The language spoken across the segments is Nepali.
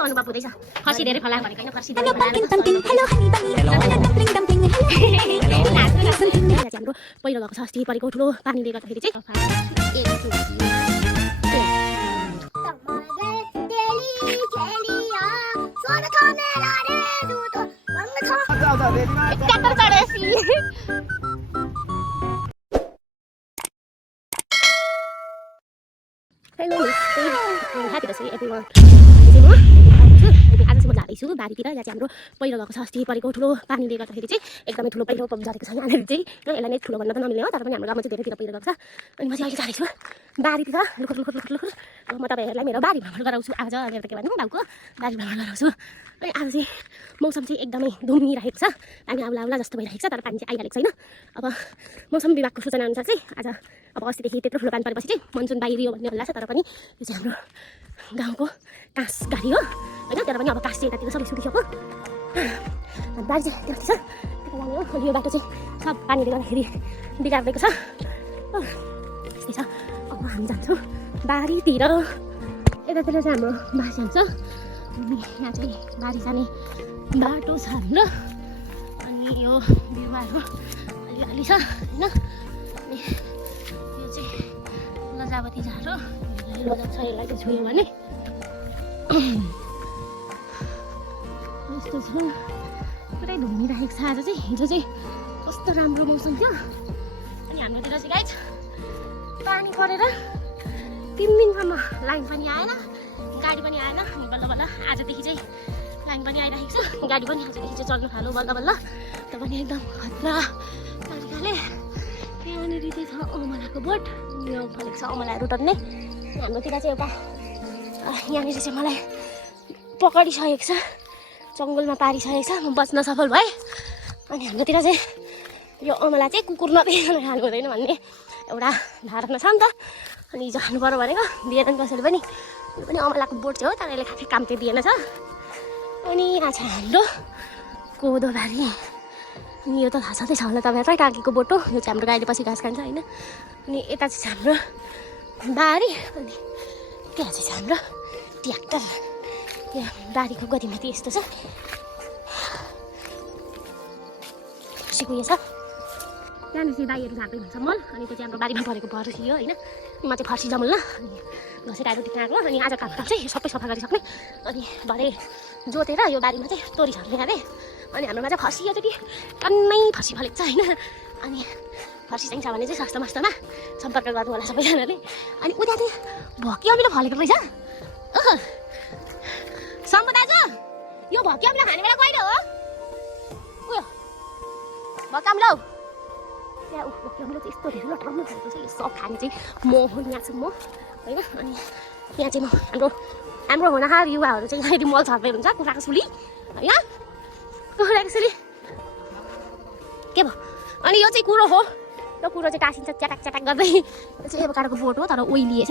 कस्तो अनुभव हुँदैछ खसी धेरै फलायो भनेको हैन खसी धेरै हेलो हाम्रो पहिरो गएको छ अस्ति परेको ठुलो पानीले गर्दाखेरि चाहिँ हेलो ह्यापी दसैँ एभ्रीवान आजसम्म जाँदैछु बारीतिर जहाँ चाहिँ हाम्रो पहिरो गएको छ अस्ति परेको ठुलो पानीले गर्दाखेरि चाहिँ एकदमै ठुलो पहिरो झरेको छ यहाँनिर चाहिँ यसलाई नै ठुलो भन्न त नमिल्ने हो तर पनि हाम्रो गाउँमा चाहिँ धेरैतिर पहिरो गएको छ अनि म चाहिँ अहिले जाँदैछु बारीतिर लुखुर म तपाईँहरूलाई मेरो बारी भ्रमण गराउँछु आज मेरो त के भन्नु बाउको बारी भ्रमण गराउँछु अनि आज चाहिँ मौसम चाहिँ एकदमै धुमिरहेको छ पानी आउला आउला जस्तो भइरहेको छ तर पानी चाहिँ आइहालेको छैन अब मौसम विभागको सूचना अनुसार चाहिँ आज अब अस्तिदेखि त्यत्रो ठुलो पानी परेपछि चाहिँ मनसुन बाहिरियो भन्ने हल्ला छ तर पनि यो चाहिँ हाम्रो गाउँको काँस गाडी हो होइन तर पनि अब काँस चाहिँ यतातिर सबै सुकिसक्यो बारी चाहिँ त्यो छ त्यता जाने हो अनि यो बाटो चाहिँ सब पानीले गर्दाखेरि बिगारिदिएको छ यस्तै छ अब हामी जान्छौँ बारीतिर यतातिर चाहिँ हाम्रो बासी हुन्छ अनि यहाँ चाहिँ बारी जाने बाटो छ हाम्रो अनि यो बिरुवाहरू अलिअलि छ होइन अनि यो चाहिँ लजावती झारो लजाउँछ यसलाई चाहिँ छोयो भने यस्तो छ पुरै धुमिरहेको छ आज चाहिँ हिजो चाहिँ कस्तो राम्रो मौसम थियो अनि हाम्रोतिर चाहिँ गाइज पानी परेर 3 दिनसम्म लाइन पनि आएन गाडी पनि आएन अनि बल्ल बल्ल आजदेखि चाहिँ लाइन पनि आइरहेको छ गाडी पनि आजदेखि चाहिँ चल्नु थाल्यो बल्ल बल्ल त पनि एकदम खतरा तरिकाले यहाँनिर चाहिँ छ अमलाको बोट यो फलेको छ अमलाहरू टन्ने हाम्रोतिर चाहिँ एउटा यहाँनिर चाहिँ मलाई पक्रिसकेको छ जङ्गलमा पारिसकेको छ म बच्न सफल भएँ अनि हाम्रोतिर चाहिँ यो अमला चाहिँ कुकुर नदेखिकन खानु हुँदैन भन्ने एउटा धारणा छ नि त अनि हिजो खानु पर्यो भनेको दिएन कसैले पनि यो पनि अमलाको बोट चाहिँ हो तर यसले खासै काम चाहिँ दिएन छ अनि यहाँ छ हाम्रो कोदोबारी अनि यो त थाहा छँदैछ होला तपाईँहरूलाई टाँकीको बोटो यो चाहिँ हाम्रो गाईले पछि घाँस खान्छ होइन अनि यता चाहिँ हाम्रो बारी अनि त्यहाँ चाहिँ हाम्रो ट्र्याक्टर यहाँ बारीको गतिमाथि यस्तो छ खसीको यो छ त्यहाँनिर चाहिँ दाईहरू झार्दै हुन्छ मल अनि त्यो चाहिँ हाम्रो बारीमा परेको फर्सी हो होइन म चाहिँ फर्सी जमल्न अनि घसेर आएर टिक्न आएको अनि आज काम चाहिँ सबै सफा गरिसक्ने अनि भरे जोतेर यो बारीमा चाहिँ तोरी छर्ने अरे अनि हाम्रोमा चाहिँ फर्सी यो चाहिँ टन्नै फर्सी फलेको छ होइन अनि फर्सी चाहिन्छ भने चाहिँ सस्तो मस्तोमा सम्पर्क गर्नु होला सबैजनाले अनि उता चाहिँ भक्की अमिलो फलेको रहेछ ओहो सम्पु दाजु यो भक्की अमिलो खाने बेला कहिले हो उयो भक्की अमिलो त्यहाँ भक्की अमिलो चाहिँ यस्तो धेरै लटाउनु फलेको छ यो सब खाने चाहिँ म हो यहाँ छु म होइन अनि यहाँ चाहिँ म हाम्रो हुनहार युवाहरू चाहिँ यहाँनिर मल छर्दै हुन्छ कुखुराको सुली होइन कुखुराको सुली के भयो अनि यो चाहिँ कुरो हो यो कुरो चाहिँ टाँसिन्छ च्याटाक च्याटाक गर्दै यो चाहिँ एभोकाडोको बोट हो तर ओइलिएछ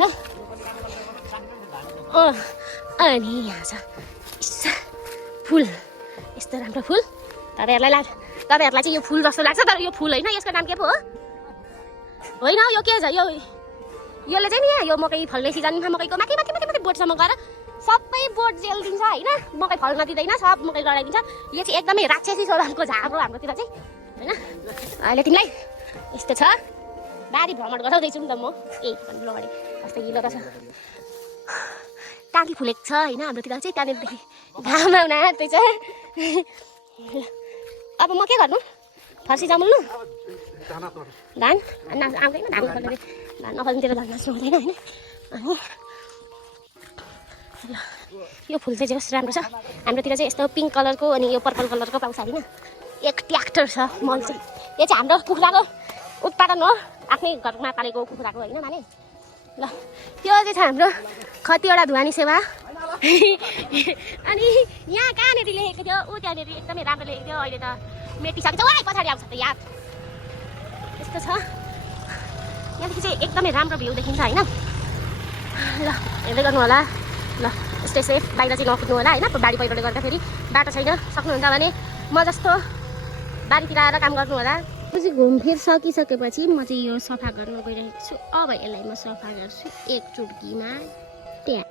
अनि यहाँ छ फुल यस्तो राम्रो फुल तपाईँहरूलाई चाहिँ यो फुल जस्तो लाग्छ तर यो फुल होइन यसको नाम के पो हो होइन यो के छ यसले चाहिँ नि यो मकै फल्ने सिजनमा मकैको माथि बोटसम्म गएर सबै बोट जेलिदिन्छ होइन मकै फल्न दिँदैन सब मकै लडाइदिन्छ यो चाहिँ एकदमै राक्षसी स्वभावको झार हो हाम्रोतिर चाहिँ होइन अहिले तिमीलाई यस्तो छ बारी भ्रमण गराउँदैछु नि त म भन्नु अगाडि कस्तो हिलो त छ टाँकी फुलेको छ होइन हाम्रोतिर चाहिँ त्यहाँनिरदेखि घाम आउन आँट्दैछ अब म के गर्नु फर्सी जमल्नु धान आउँदैन धान नफल्ने धान नफल्नेतिर धान नाच्नु हुँदैन होइन अनि यो फुल चाहिँ जस राम्रो छ हाम्रोतिर चाहिँ यस्तो पिङ्क कलरको अनि यो पर्पल कलरको पाउँछ होइन एक ट्र्याक्टर छ मल चाहिँ यो चाहिँ हाम्रो कुखुराको उत्पादन हो आफ्नै घरमा पालेको कुखुराको होइन माने ल त्यो चाहिँ छ हाम्रो खतिवटा धुवानी सेवा अनि यहाँ कहाँनिर लेखेको थियो ऊ त्यहाँनिर एकदमै राम्रो लेखेको थियो अहिले त मेटिसकेको छ वाइ पछाडि आउँछ त याद यस्तो छ यहाँदेखि चाहिँ एकदमै राम्रो भ्यू देखिन्छ होइन ल हेर्दै गर्नु होला ल स्टे सेफ बाहिर चाहिँ नकुद्नु होला होइन बारी पहिरोले गर्दाखेरि बाटो छैन सक्नुहुन्छ भने म जस्तो बारीतिर आएर काम गर्नु होला म चाहिँ घुमफिर सकिसकेपछि म चाहिँ यो सफा गर्न गइरहेको छु अब यसलाई म सफा गर्छु एक चुटकीमा त्यहाँ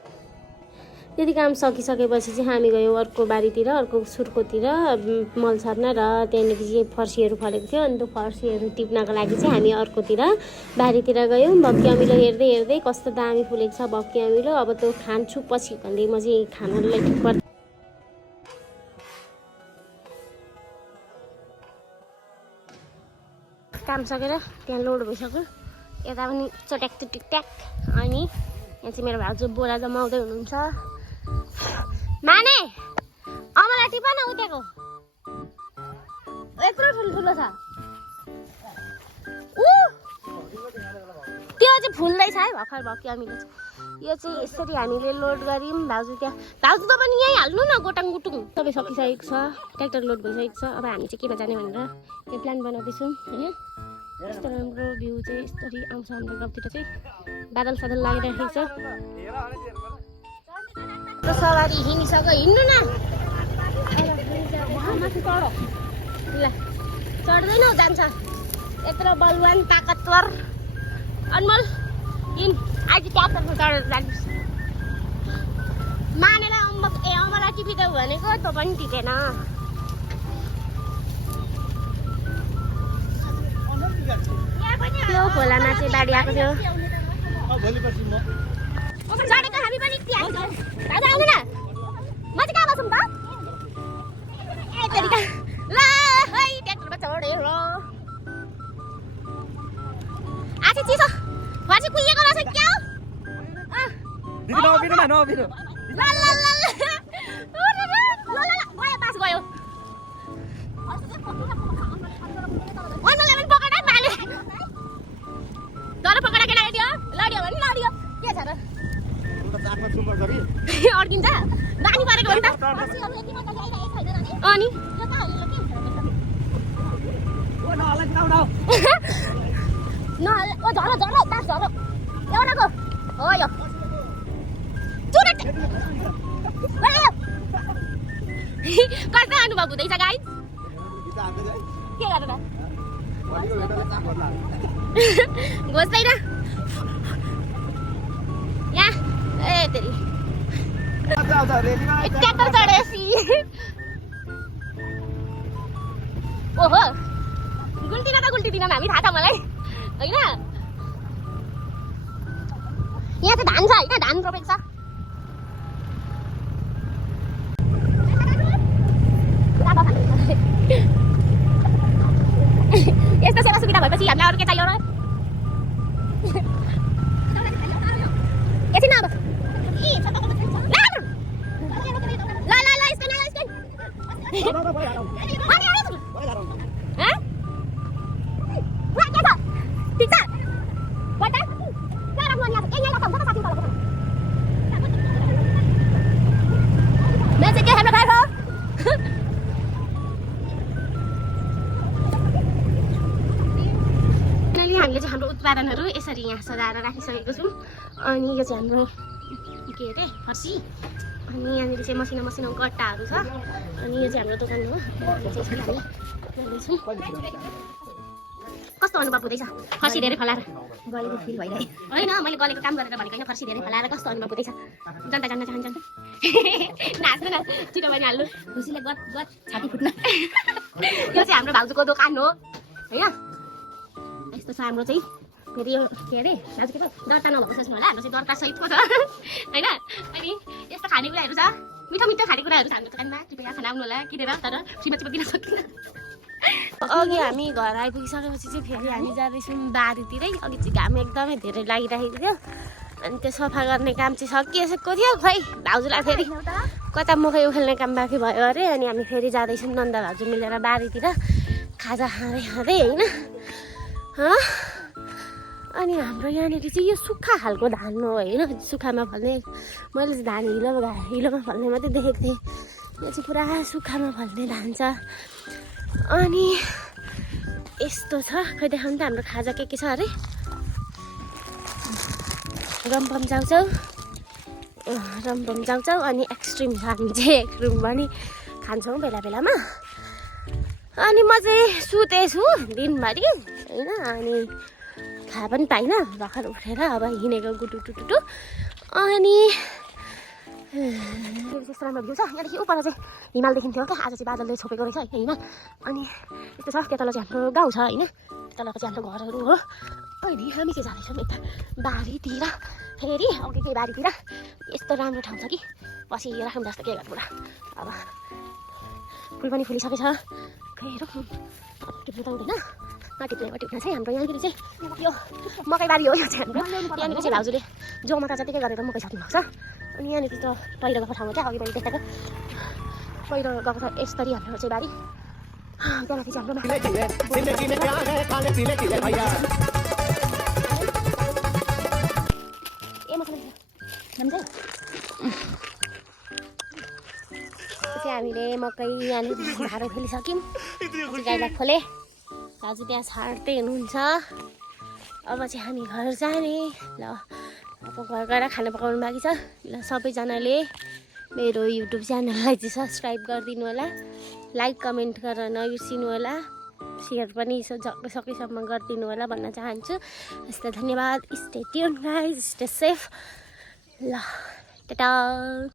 त्यति काम सकिसकेपछि चाहिँ हामी गयौँ अर्को बारीतिर, अर्को सुर्कोतिर मल छर्न र त्यहाँनिर चाहिँ फर्सीहरू फलेको थियो। अनि त्यो फर्सीहरू टिप्नको लागि चाहिँ हामी अर्कोतिर बारीतिर गयौँ। भक्की अमिलो हेर्दै हेर्दै कस्तो दामी फुलेको छ भक्की अमिलो। अब त्यो खान्छु पछि भन्दै म चाहिँ खानालाई ठिक पर्छ। काम सकेर त्यहाँ लोड भइसक्यो, यता पनि चट्याक टिकट्याक। अनि यहाँ चाहिँ मेरो भाउजू बोरा जमाउँदै हुनुहुन्छ। माने अमला टिप न उठेको यत्रो ठुल्ठुलो छ त्यो चाहिँ फुल्दैछ है भर्खर भक्की अमिलो। यो चाहिँ यसरी हामीले लोड गऱ्यौँ। भाउजू त्यहाँ भाउजू त पनि यहीँ हाल्नु न गोटाङ गुटुङ। सबै सकिसकेको छ, ट्र्याक्टर लोड भइसकेको छ। अब हामी चाहिँ केमा जाने भनेर त्यो प्लान बनाउँदैछौँ होइन। यस्तो राम्रो भ्यू चाहिँ यसरी आउँछ हाम्रो गाउँतिर चाहिँ, बादल सादल लागिरहेको छ। सवारी हिँडिसक्यो, हिँड्नु न माथि चढ ल, चढ्दैनौ जान्छ यत्रो बलवान ताकतवर अनमोल हिँड। आज ट्याक्टरमा चढेर जानुहोस्। मानेर अमला टिपिदेऊ भनेको त पनि टिपेन। त्यो खोलामा चाहिँ बाढी आएको थियो। चढेको हामी पनि आउनु न, म चाहिँ कहाँ बसौँ त? ल है ट्याक्टरमा चढेर आज चिसो भएर चाहिँ कुहिएको रहेछ क्या हो? गयो पास गयो। तर पकडा के लाग्यो लड्यो भने लड्यो के छ र अड्किन्छ बानी परेको हो नि त। अनि झरो झरो तास झरो एउटाको हो यो कस्तो अनुभव हुँदैछ गाई के गरेर घोच्दैन यहाँ ए तेरी ट्र्याक्टर चढेपछि ओहो गुल्टिन त गुल्टिदिन हामी थाहा छ मलाई होइन। यहाँ चाहिँ धान छ होइन, धान रोपेको छ। यस्तो सेवा सुविधा भएपछि हामीलाई अरू के चाहियो र? एकछिन अब ल ल ल हामीले चाहिँ हाम्रो उत्पादनहरू यसरी यहाँ सजाएर राखिसकेको छौँ। अनि यो चाहिँ हाम्रो के अरे फर्सी। अनि यहाँनिर चाहिँ मसिनो मसिनो गट्टाहरू छ। अनि यो चाहिँ हाम्रो दोकान हो। कस्तो अनुभव हुँदैछ फर्सी धेरै फलाएर? गलेको फिल भइरहेको होइन, मैले गलेको काम गरेर भनेको होइन, फर्सी धेरै फलाएर कस्तो अनुभव हुँदैछ? जनता जान्न चाहन्छन् नाच्नु न छिटो पनि हाल्नु खुसीले गत गत छाती फुट्न। यो चाहिँ हाम्रो भाउजूको दोकान हो होइन। यस्तो छ हाम्रो चाहिँ फेरि यो के अरे दाजु के पो दर्ता नभएको सोच्नु होला, हाम्रो चाहिँ दर्ता सहितको छ होइन। अनि यस्तो खानेकुराहरू छ, मिठो मिठो खानेकुराहरू छ हाम्रो दोकानमा। कृपया खाना आउनु होला किनेर, तर फ्रीमा चाहिँ दिन सक्दिनँ। अघि हामी घर आइपुगिसकेपछि चाहिँ फेरि हामी जाँदैछौँ बारीतिरै। अघि चाहिँ घाम एकदमै धेरै लागिरहेको थियो। अनि त्यो सफा गर्ने काम चाहिँ सकिसकेको थियो। खै भाउजूलाई फेरि कता मकै उखेल्ने काम बाँकी भयो अरे। अनि हामी फेरि जाँदैछौँ नन्दा भाउजू मिलेर बारीतिर खाजा खाँदै खाँदै होइन। अनि हाम्रो यहाँनिर चाहिँ यो सुक्खा खालको धान हो होइन, सुक्खामा फल्ने। मैले चाहिँ धान हिलोमा फल्ने मात्रै देखेको थिएँ, यो चाहिँ पुरा सुक्खामा फल्ने धान छ। अनि यस्तो छ, खै देखाउनु त हाम्रो खाजा के छ अरे। रम्पम चाउचाउ अनि एक्सट्रिम छ। हामी चाहिँ एक्सट्रिम पनि खान्छौँ बेला बेलामा। अनि म चाहिँ सुतेछु दिनभरि होइन। अनि खा पनि पाइनँ, भर्खर उठेर अब हिँडेको गुटुटुटुटु। अनि यस्तो राम्रो भ्यू छ यहाँदेखि उपर चाहिँ हिमाल देखिन्थ्यो क्या आज चाहिँ बादलले छोपेको रहेछ है हिमाल अनि यस्तो छ त्यता चाहिँ हाम्रो गाउँ छ होइन तलको चाहिँ हाम्रो घरहरू हो अनि हामी चाहिँ जाँदैछौँ यता बारीतिर फेरि अघि केही बारीतिर यस्तो राम्रो ठाउँ छ कि बसिराखौँ जस्तो के गर्नु अब फुल पनि फुलिसकेछ फेरि टिप्नु त हुँदैन नटिप्ने टिप्न चाहिँ हाम्रो यहाँनिर चाहिँ यो मकै बारी हो यो चाहिँ हाम्रो यहाँनिर चाहिँ भाउजूले जो मका जतिकै गरेर मकै सक्नुभएको छ अनि यहाँनिर त पहिरो गएको ठाउँमा क्या अघि मैले देखाएको पहिरो गएको छ यसरी हाम्रो चाहिँ बारी त्यहाँमाथि चाहिँ हामीले मकै यहाँनिर झारो खेलिसक्यौँ गाईलाई खोले दाजु त्यहाँ छाड्दै हुनुहुन्छ अब चाहिँ हामी घर जाने ल अब घर गएर खाना पकाउनु बाँकी छ ल सबैजनाले मेरो युट्युब च्यानललाई चाहिँ सब्सक्राइब गरिदिनु होला लाइक कमेन्ट गर्न नबिर्सिनु होला सेयर पनि सकेसम्म गरिदिनु होला भन्न चाहन्छु हस् त धन्यवाद stay tune guys stay safe ल टाटा